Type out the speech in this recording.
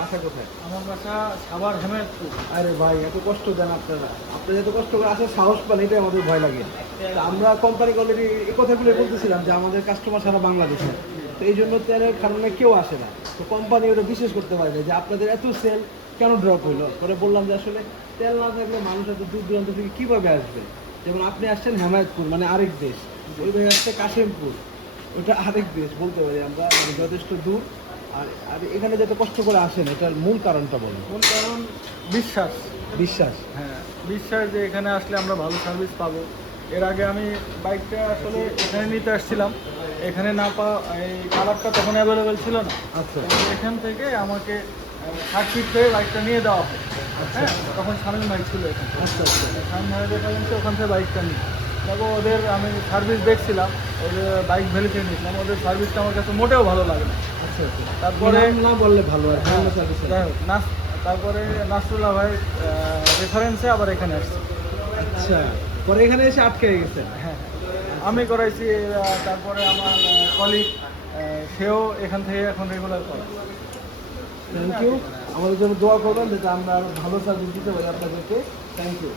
বাসা কোথায়? আমার বাসা সাভার হেমায়তপুর। আরে ভাই এত কষ্ট দেন আপনারা, আপনারা এত কষ্ট করে আসার সাহস পান, এটাই আমাদের ভয় লাগে। তা আমরা কোম্পানি অলরেডি এই কথাগুলো বলতেছিলাম যে আমাদের কাস্টমার সারা বাংলাদেশে, তো এই জন্য তেলের কারণে কেউ আসে না। তো কোম্পানি ওটা বিশেষ করতে পারে না যে আপনাদের এত সেল কেন ড্রপ হইলো। পরে বললাম যে আসলে তেল না থাকলে মানুষ এত দূর দূরান্ত থেকে কীভাবে আসবে। যেমন আপনি আসছেন হেমায়তপুর, মানে আরেক দেশ, ওই ভাই আসছে কাশিমপুর, ওটা আরেক দেশ বলতে পারি আমরা, মানে যথেষ্ট দূর। আর আর এখানে যত কষ্ট করে আসেন এটার মূল কারণটা বলুন। মূল কারণ বিশ্বাস। বিশ্বাস। হ্যাঁ, বিশ্বাস যে এখানে আসলে আমরা ভালো সার্ভিস পাবো। এর আগে আমি বাইকটা আসলে এখানে নিতে আসছিলাম, এখানে না পাওয়া, এই কালারটা তখন অ্যাভেলেবেল ছিল না। আচ্ছা এখান থেকে আমাকে 60 ফিট থেকে বাইকটা নিয়ে দেওয়া হয়। আচ্ছা হ্যাঁ, তখন স্বামীর বাইক ছিল এখানে। আচ্ছা আচ্ছা স্বামী ভাইয়ের রেফারেন্সে ওখান থেকে বাইকটা নিই। তারপর ওদের আমি সার্ভিস দেখছিলাম, ওদের বাইক ভেরিফাই নিয়েছিলাম, ওদের সার্ভিসটা আমার কাছে মোটেও ভালো লাগে না। আচ্ছা আচ্ছা। তারপরে নাম না বললে ভালো আর হ্যাঁ, ভালো সার্ভিস। যাই হোক, তারপরে নাসরুল্লাহ ভাই রেফারেন্সে আবার এখানে আসছে। আচ্ছা, পরে এখানে এসে আটকে গেছেন। হ্যাঁ, আমি করাইছি, তারপরে আমার কলিগ সেও এখান থেকে এখন রেগুলার করে। Thank you. আমাদের জন্য দোয়া করবেন যাতে আমরা আরো ভালো সার্ভিস দিতে পারি আপনাদেরকে। Thank you.